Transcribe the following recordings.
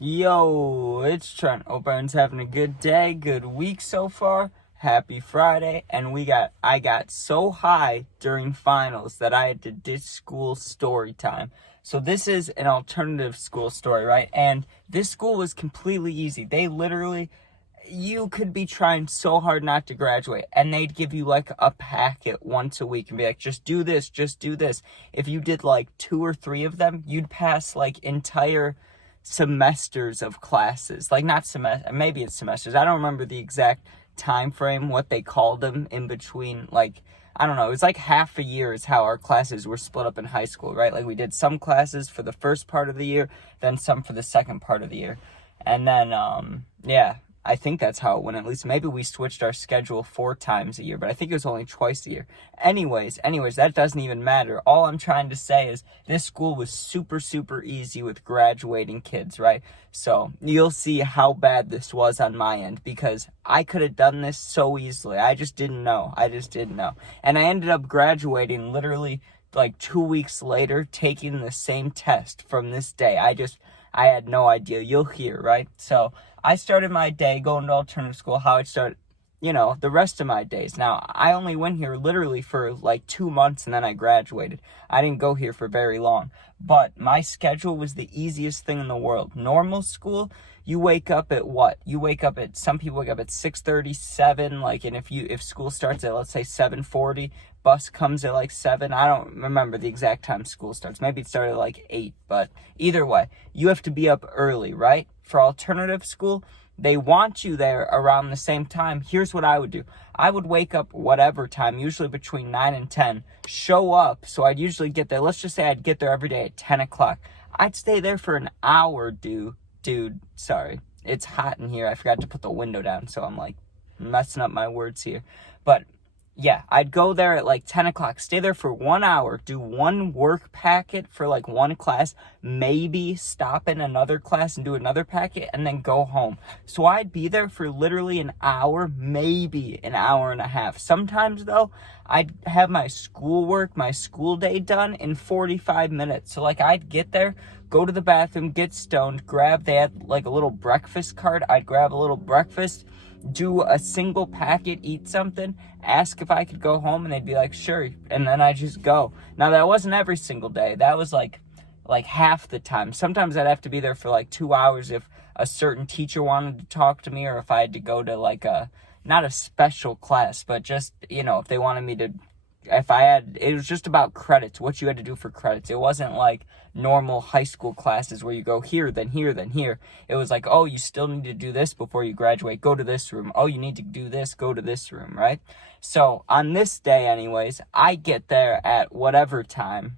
Yo, it's Trent. Hope everyone's having a good day, good week so far. Happy Friday. And I got so high during finals that I had to ditch school story time. So this is an alternative school story, right? And this school was completely easy. You could be trying so hard not to graduate, and they'd give you like a packet once a week and be like, just do this, just do this. If you did like 2 or 3 of them, you'd pass like entire semesters of classes. Like not semester, maybe it's semesters. I don't remember the exact time frame, what they called them in between. Like, I don't know. It was like half a year is how our classes were split up in high school, right? Like we did some classes for the first part of the year, then some for the second part of the year. And then, I think that's how it went. At least maybe we switched our schedule 4 times a year, but I think it was only twice a year. Anyways, that doesn't even matter. All I'm trying to say is this school was super, super easy with graduating kids, right? So you'll see how bad this was on my end because I could have done this so easily. I just didn't know. And I ended up graduating literally like 2 weeks later, taking the same test from this day. I had no idea. You'll hear, right? So I started my day going to alternative school, how it started, the rest of my days. Now, I only went here literally for like 2 months and then I graduated. I didn't go here for very long. But my schedule was the easiest thing in the world. Normal school, you wake up at what? Some people wake up at 6:37, like, and if school starts at, let's say, 7:40, bus comes at like 7. I don't remember the exact time school starts. Maybe it started at like 8, but either way, you have to be up early, right? For alternative school, they want you there around the same time. Here's what I would do. I would wake up whatever time, usually between 9 and 10, show up. So I'd usually get there. Let's just say I'd get there every day at 10 o'clock. I'd stay there for an hour, dude, sorry. It's hot in here. I forgot to put the window down, so I'm like messing up my words here. But yeah, I'd go there at like 10 o'clock, stay there for 1 hour, do one work packet for like one class, maybe stop in another class and do another packet, and then go home. So I'd be there for literally an hour, maybe an hour and a half. Sometimes though, I'd have my schoolwork, my school day done in 45 minutes. So like I'd get there, go to the bathroom, get stoned, they had like a little breakfast cart. I'd grab a little breakfast, do a single packet, eat something, ask if I could go home, and they'd be like, sure, and then I just go. Now, that wasn't every single day. That was like half the time. Sometimes I'd have to be there for like 2 hours if a certain teacher wanted to talk to me, or if I had to go to like not a special class, but just, if they wanted me to, it was just about credits, what you had to do for credits. It wasn't like normal high school classes where you go here, then here, then here. It was like, oh, you still need to do this before you graduate, go to this room. Oh, you need to do this, go to this room, right? So on this day anyways, I get there at whatever time,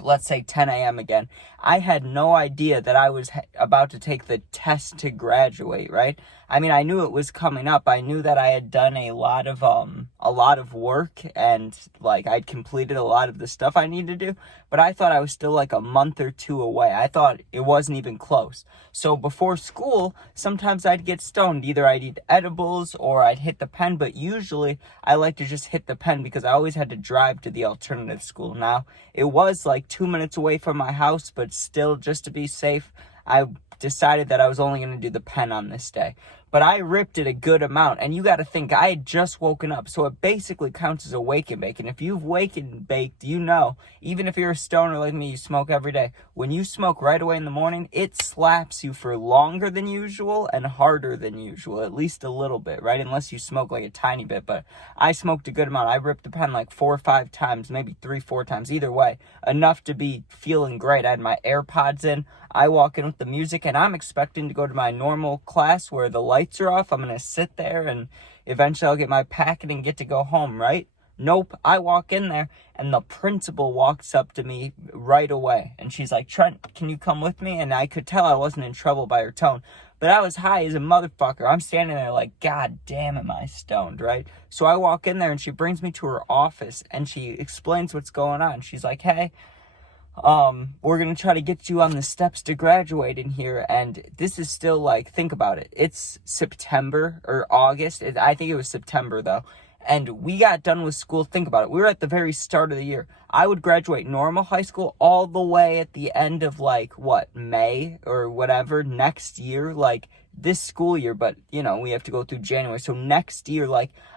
let's say 10 a.m. again. I had no idea that I was about to take the test to graduate, right? I mean, I knew it was coming up. I knew that I had done a lot of work, and like I'd completed a lot of the stuff I needed to do, but I thought I was still like a month or 2 away. I thought it wasn't even close. So before school, sometimes I'd get stoned. Either I'd eat edibles or I'd hit the pen, but usually I like to just hit the pen because I always had to drive to the alternative school. Now, it was like 2 minutes away from my house, but still, just to be safe, I decided that I was only going to do the pen on this day. But I ripped it a good amount, and you got to think, I had just woken up, so it basically counts as a wake and bake. And if you've wake and baked, even if you're a stoner like me, you smoke every day, when you smoke right away in the morning, it slaps you for longer than usual and harder than usual, at least a little bit, right? Unless you smoke like a tiny bit, but I smoked a good amount. I ripped the pen like 4 or 5 times, maybe 3, 4 times, either way, enough to be feeling great. I had my AirPods in, I walk in with the music, and I'm expecting to go to my normal class where the lights are off. I'm going to sit there, and eventually I'll get my packet and get to go home, right? Nope. I walk in there, and the principal walks up to me right away, and she's like, Trent, can you come with me? And I could tell I wasn't in trouble by her tone, but I was high as a motherfucker. I'm standing there like, God damn, am I stoned, right? So I walk in there, and she brings me to her office, and she explains what's going on. She's like, hey, we're going to try to get you on the steps to graduate in here. And this is still like, think about it. It's September or August. I think it was September though. And we got done with school. Think about it. We were at the very start of the year. I would graduate normal high school all the way at the end of May or whatever next year, this school year. But, we have to go through January. So next year,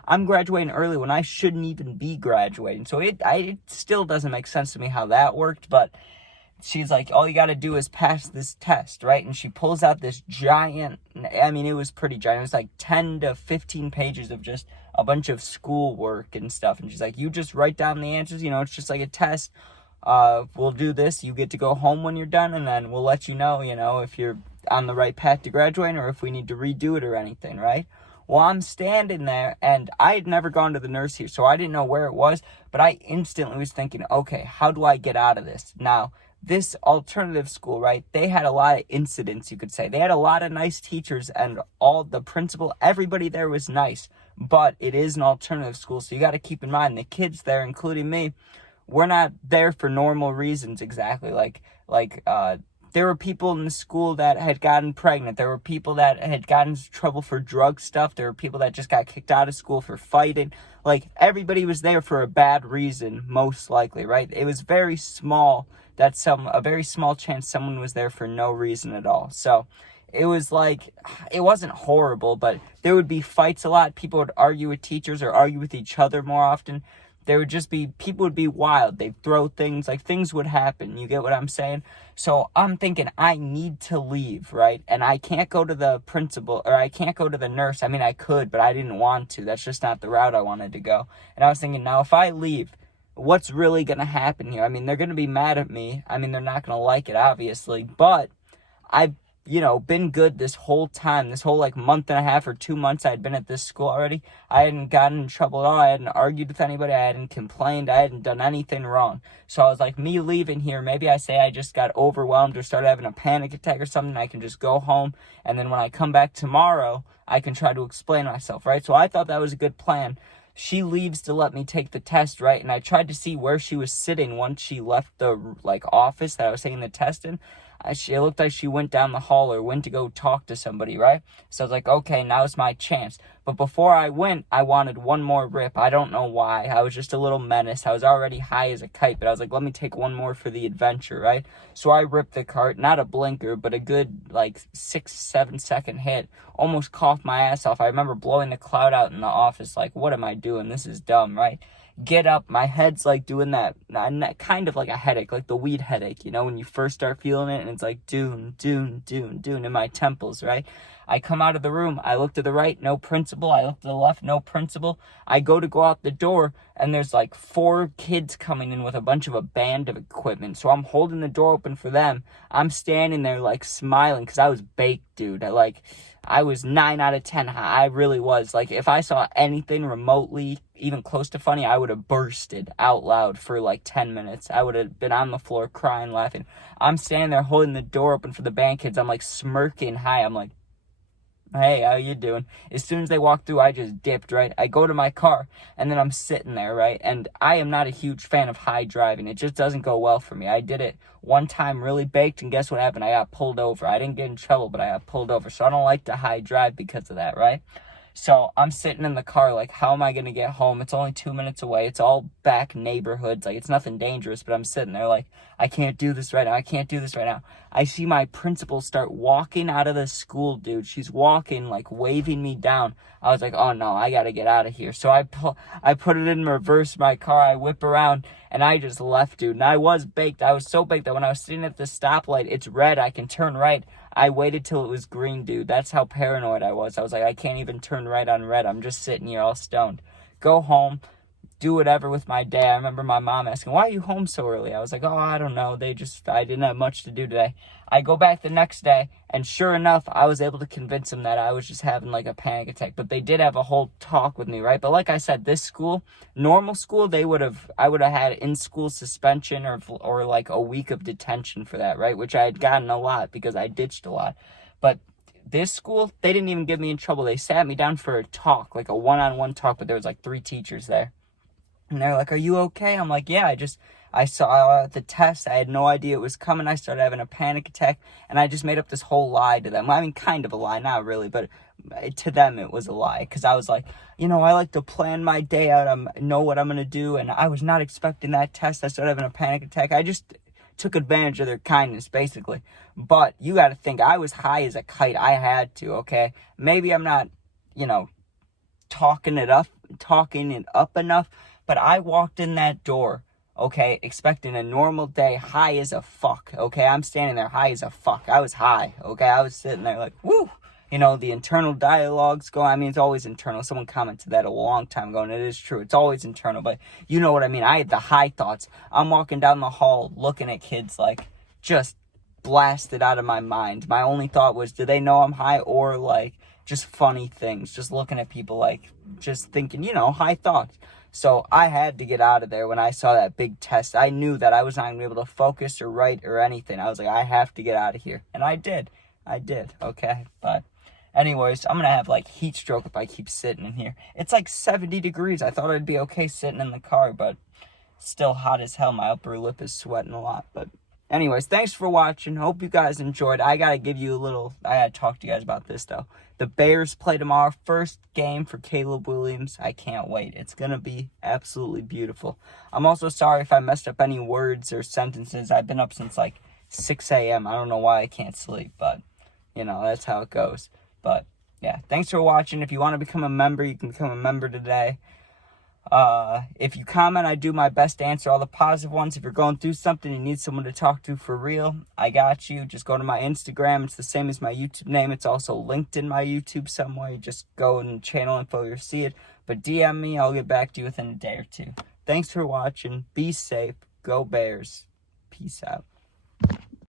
I'm graduating early when I shouldn't even be graduating. So it still doesn't make sense to me how that worked. But she's like, all you got to do is pass this test, right? And she pulls out this giant, it was pretty giant. It was like 10 to 15 pages of just a bunch of schoolwork and stuff. And she's like, you just write down the answers. It's just like a test. We'll do this. You get to go home when you're done, and then we'll let you know, if you're on the right path to graduating or if we need to redo it or anything, right? Well, I'm standing there, and I had never gone to the nurse here, so I didn't know where it was, but I instantly was thinking, okay, how do I get out of this? Now, this alternative school, right, they had a lot of incidents, you could say. They had a lot of nice teachers, and all the principal, everybody there was nice, but it is an alternative school, so you got to keep in mind the kids there, including me, we're not there for normal reasons exactly. There were people in the school that had gotten pregnant. There were people that had gotten into trouble for drug stuff. There were people that just got kicked out of school for fighting. Everybody was there for a bad reason, most likely, right? It was very small a very small chance someone was there for no reason at all. So it was it wasn't horrible, but there would be fights a lot. People would argue with teachers or argue with each other more often. There would just be, people would be wild. They'd throw things, things would happen. You get what I'm saying? So I'm thinking I need to leave, right? And I can't go to the principal, or I can't go to the nurse. I could, but I didn't want to. That's just not the route I wanted to go. And I was thinking, now if I leave, what's really going to happen here? They're going to be mad at me. They're not going to like it, obviously. But I've been good this whole time, this whole month and a half or 2 months I had been at this school already. I hadn't gotten in trouble at all. I hadn't argued with anybody. I hadn't complained. I hadn't done anything wrong. So I was like, me leaving here, maybe I say I just got overwhelmed or started having a panic attack or something. I can just go home. And then when I come back tomorrow, I can try to explain myself, right? So I thought that was a good plan. She leaves to let me take the test, right? And I tried to see where she was sitting once she left the office that I was taking the test in. It looked like she went down the hall or went to go talk to somebody, right? So I was like, okay, now's my chance. But before I went, I wanted one more rip. I don't know why. I was just a little menace. I was already high as a kite, but I was like, let me take one more for the adventure, right? So I ripped the cart, not a blinker, but a good 6-7 second hit. Almost coughed my ass off. I remember blowing the cloud out in the office, what am I doing? This is dumb, right? Get up, my head's doing that, kind of like a headache, like the weed headache, when you first start feeling it, and it's doon, doon, doon, doon in my temples, right? I come out of the room, I look to the right, no principal, I look to the left, no principal, I go out the door, and there's 4 kids coming in with a bunch of a band of equipment, so I'm holding the door open for them. I'm standing there smiling, because I was baked, dude. I was 9 out of 10. I really was. If I saw anything remotely, even close to funny, I would have bursted out loud for 10 minutes. I would have been on the floor crying, laughing. I'm standing there holding the door open for the band kids. I'm smirking high. I'm like, hey, how you doing? As soon as they walked through, I just dipped, right? I go to my car, and then I'm sitting there, right? And I am not a huge fan of high driving. It just doesn't go well for me. I did it one time really baked, and guess what happened? I got pulled over. I didn't get in trouble, but I got pulled over. So I don't like to high drive because of that, right? So I'm sitting in the car how am I going to get home? It's only 2 minutes away. It's all back neighborhoods. It's nothing dangerous, but I'm sitting there I can't do this right now. I can't do this right now. I see my principal start walking out of the school, dude. She's walking, waving me down. I was like, oh no, I got to get out of here. So I put it in reverse, my car. I whip around, and I just left, dude. And I was baked. I was so baked that when I was sitting at the stoplight, it's red. I can turn right. I waited till it was green, dude. That's how paranoid I was. I was like, I can't even turn right on red. I'm just sitting here all stoned. Go home, do whatever with my day. I remember my mom asking, why are you home so early? I was like, oh, I don't know. I didn't have much to do today. I go back the next day, and sure enough, I was able to convince them that I was just having a panic attack. But they did have a whole talk with me, right? But like I said, this school, normal school, I would have had in-school suspension or a week of detention for that, right? Which I had gotten a lot because I ditched a lot. But this school, they didn't even get me in trouble. They sat me down for a talk, a one-on-one talk, but there was 3 teachers there. And they're like, are you okay? I'm like, yeah, I saw the test. I had no idea it was coming. I started having a panic attack, and I just made up this whole lie to them. I mean, kind of a lie, not really, but to them it was a lie, because I was like, I like to plan my day out. I know what I'm going to do, and I was not expecting that test. I started having a panic attack. I just took advantage of their kindness, basically. But you got to think, I was high as a kite. I had to, okay? Maybe I'm not, talking it up enough, but I walked in that door, okay, expecting a normal day, high as a fuck, okay? I'm standing there high as a fuck. I was high, okay? I was sitting there like, woo! The internal dialogues going. I mean, it's always internal. Someone commented that a long time ago, and it is true. It's always internal, but you know what I mean. I had the high thoughts. I'm walking down the hall looking at kids like just blasted out of my mind. My only thought was, do they know I'm high, or like just funny things, just looking at people like just thinking, high thoughts. So I had to get out of there when I saw that big test. I knew that I was not going to be able to focus or write or anything. I was like, I have to get out of here. And I did, okay? But anyways, I'm going to have like heat stroke if I keep sitting in here. It's like 70 degrees. I thought I'd be okay sitting in the car, but it's still hot as hell. My upper lip is sweating a lot. But anyways, thanks for watching. Hope you guys enjoyed. I got to talk to you guys about this though. The Bears play tomorrow. First game for Caleb Williams. I can't wait. It's going to be absolutely beautiful. I'm also sorry if I messed up any words or sentences. I've been up since like 6 a.m. I don't know why I can't sleep, but that's how it goes. But yeah, thanks for watching. If you want to become a member, you can become a member today. If you comment, I do my best to answer all the positive ones. If you're going through something, you need someone to talk to for real, I got you. Just go to my Instagram. It's the same as my YouTube name. It's also linked in my YouTube somewhere. You just go in channel info, you'll see it. But DM me, I'll get back to you within a day or two. Thanks for watching. Be safe. Go Bears. Peace out.